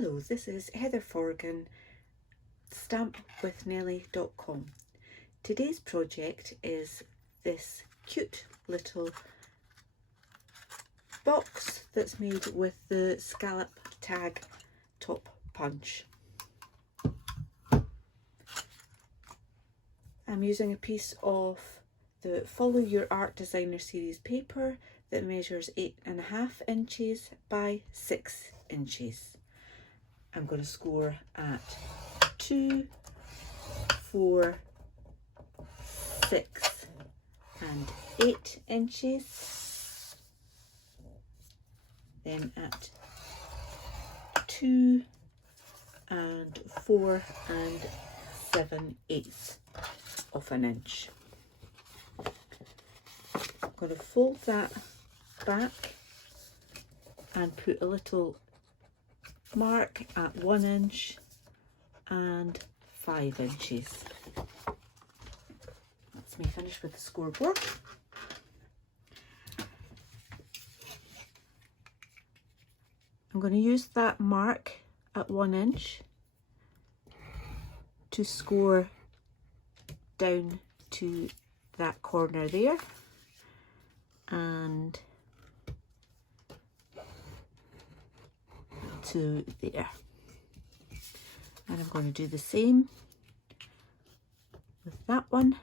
Hello, this is Heather Forgan, stampwithnellie.com. Today's project is this cute little box that's made with the Scalloped Tag Top punch. I'm using a piece of the Follow Your Art Designer series paper that measures 8.5 inches by 6 inches. I'm going to score at 2, 4, 6 and 8 inches, then at 2 and 4 and 7/8 of an inch. I'm going to fold that back and put a little mark at 1 inch and 5 inches. That's me finished with the scoreboard. I'm going to use that mark at 1 inch to score down to that corner there, and to there, and I'm going to do the same with that one,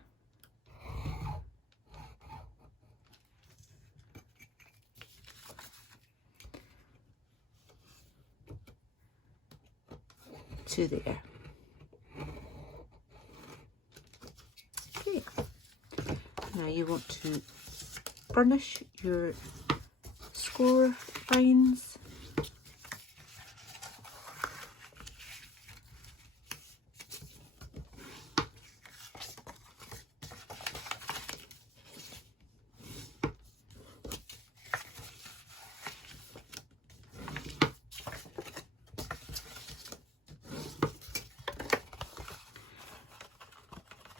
to there. Okay, now you want to burnish your score lines.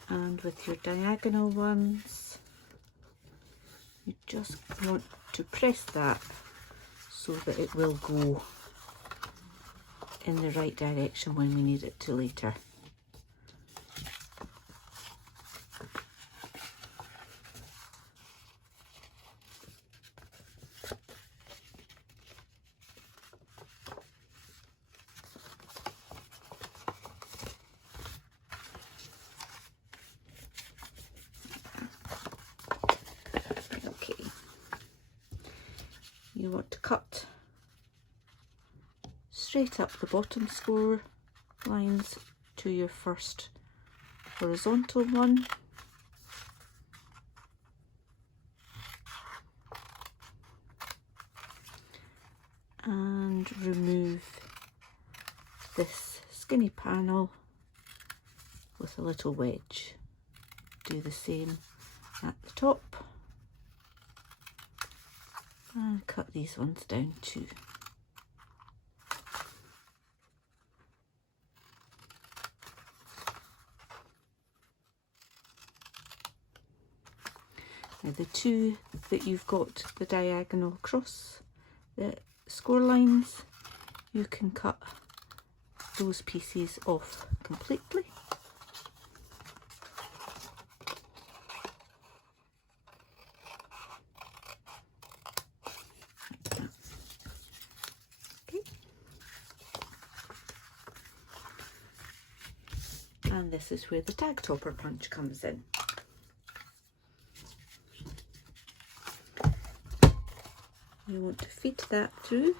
And with your diagonal ones, you just want to press that so that it will go in the right direction when we need it to later. You want to cut straight up the bottom score lines to your first horizontal one, and remove this skinny panel with a little wedge. Do the same at the top. And cut these ones down too. Now the two that you've got the diagonal across the score lines, you can cut those pieces off completely. And this is where the tag topper punch comes in. You want to feed that through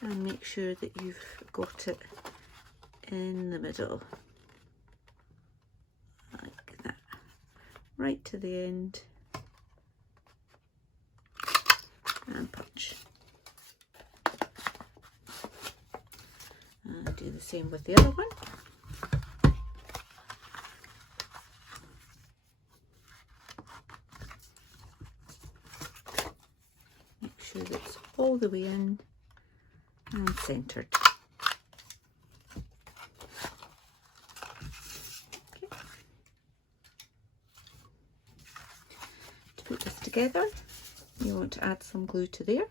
and make sure that you've got it in the middle, like that, right to the end, and punch. And do the same with the other one. Make sure that's all the way in and centered. Okay. To put this together, you want to add some glue to there.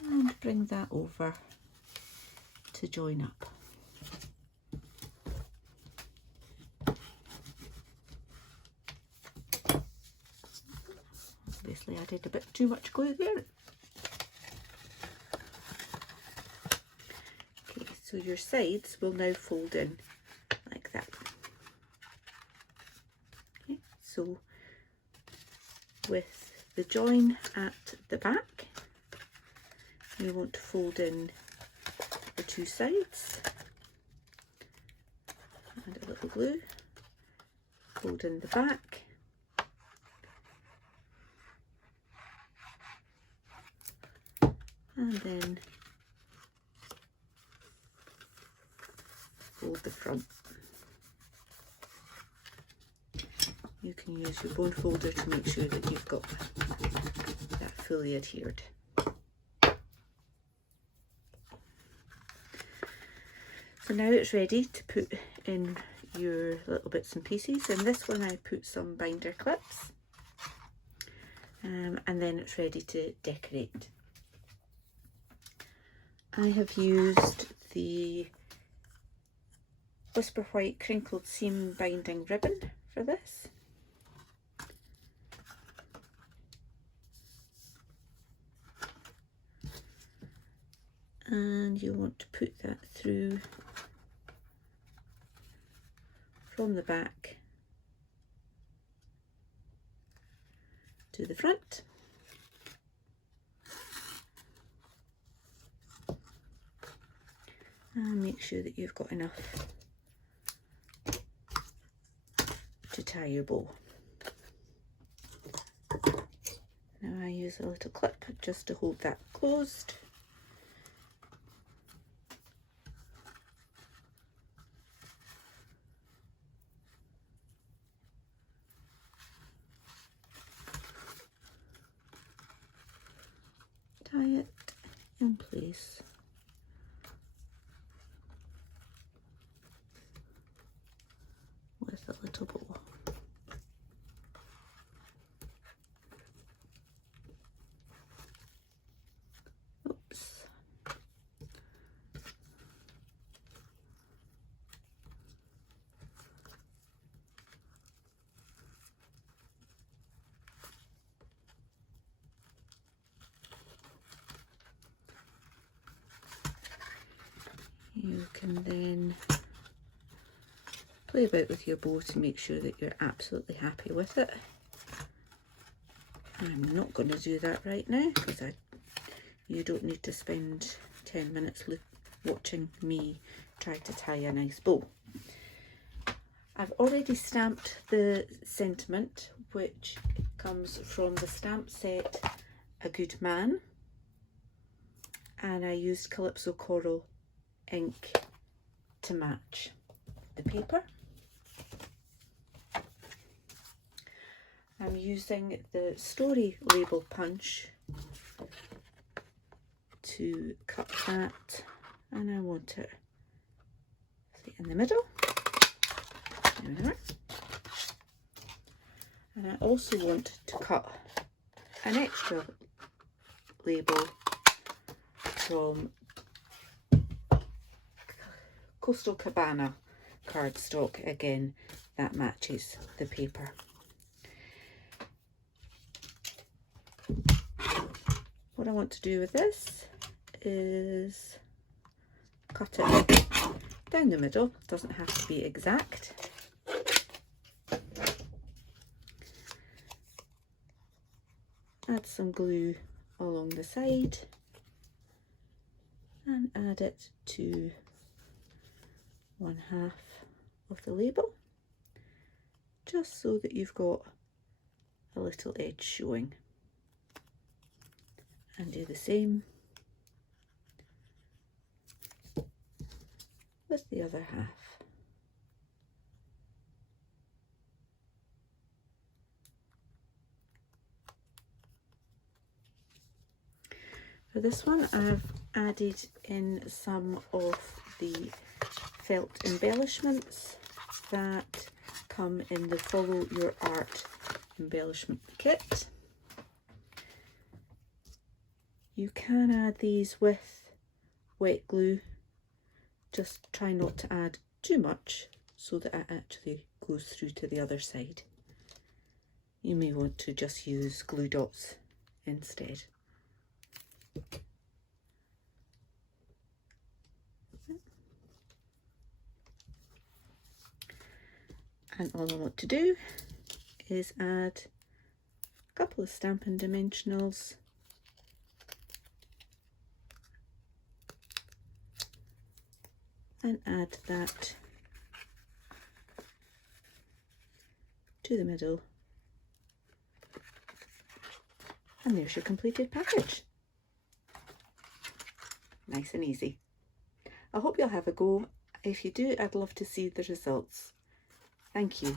and bring that over to join up. Obviously I did a bit too much glue there. Okay, so your sides will now fold in like that. Okay, so with the join at the back, you want to fold in the two sides, add a little glue, fold in the back, and then fold the front. You can use your bone folder to make sure that you've got that fully adhered. So now it's ready to put in your little bits and pieces. In this one I put some binder clips, and then it's ready to decorate. I have used the Whisper White crinkled seam binding ribbon for this. And you want to put that through from the back to the front. And make sure that you've got enough to tie your bow. Now I use a little clip just to hold that closed. Tie it in place. With a little bow. Oops. You can then play about with your bow to make sure that you're absolutely happy with it. I'm not going to do that right now because you don't need to spend 10 minutes watching me try to tie a nice bow. I've already stamped the sentiment, which comes from the stamp set A Good Man, and I used Calypso Coral ink to match the paper. I'm using the story label punch to cut that, and I want it in the middle. There we are. And I also want to cut an extra label from Coastal Cabana cardstock, again that matches the paper. What I want to do with this is cut it down the middle. Doesn't have to be exact. Add some glue along the side and add it to 1/2 of the label, just so that you've got a little edge showing, and do the same with the other half. For this one I've added in some of the felt embellishments that come in the Follow Your Art embellishment kit. You can add these with wet glue. Just try not to add too much so that it actually goes through to the other side. You may want to just use glue dots instead. And all I want to do is add a couple of Stampin' Dimensionals and add that to the middle. And there's your completed package. Nice and easy. I hope you'll have a go. If you do, I'd love to see the results. Thank you.